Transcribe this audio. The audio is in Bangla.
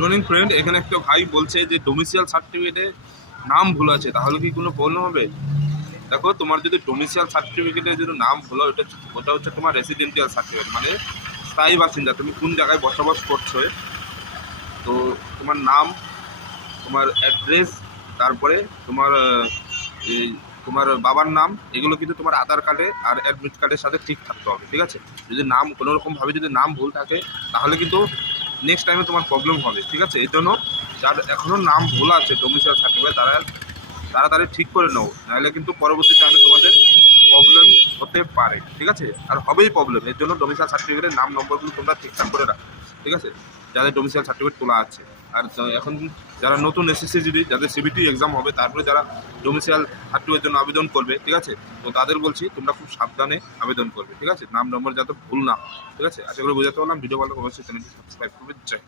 গুড মর্নিং ফ্রেন্ড, এখানে একটা ভাই বলছে যে ডোমিসিয়াল সার্টিফিকেটে নাম ভুল আছে, তাহলে কি কোনো প্রবলেম হবে? দেখো, তোমার যদি ডোমিসিয়াল সার্টিফিকেটে যদি নাম ভুল হয়, ওটা হচ্ছে তোমার রেসিডেন্সিয়াল সার্টিফিকেট, মানে স্থায়ী বাসিন্দা, তুমি কোন জায়গায় বসবাস করছো। তো তোমার নাম, তোমার অ্যাড্রেস, তারপরে তোমার এই তোমার বাবার নাম, এগুলো কিন্তু তোমার আধার কার্ডে আর অ্যাডমিট কার্ডের সাথে ঠিক থাকতে হবে, ঠিক আছে? যদি নাম কোনোরকমভাবে যদি নাম ভুল থাকে, তাহলে কিন্তু নেক্সট টাইমে তোমার প্রবলেম হবে, ঠিক আছে? এই জন্য যার এখনও নাম ভুল আছে ডোমিসাইল সার্টিফিকেট, তারা তাড়াতাড়ি ঠিক করে নাও, নাহলে কিন্তু পরবর্তী টাইমে তোমাদের প্রবলেম হতে পারে, ঠিক আছে? আর হবেই প্রবলেম। এর জন্য ডোমিসাইল সার্টিফিকেটের নাম নম্বরগুলো তোমরা ঠিকঠাক করে রাখো, ঠিক আছে? যাদের ডোমিসাইল সার্টিফিকেট তোলা আছে। আর এখন যারা নতুন এসএসসি জিডি, যাদের সিবিটি এক্সাম হবে, তারপরে যারা ডোমিসাইল সার্টিফিকেটের জন্য আবেদন করবে, ঠিক আছে? তো তাদের বলছি তোমরা খুব সাবধানে আবেদন করবে, ঠিক আছে? নাম নম্বর যাতে ভুল না হয়, ঠিক আছে? আশা করি বোঝাতে পারলাম। ভিডিও ভালো অবশ্যই চ্যানেলটি সাবস্ক্রাইব করবে। জয়।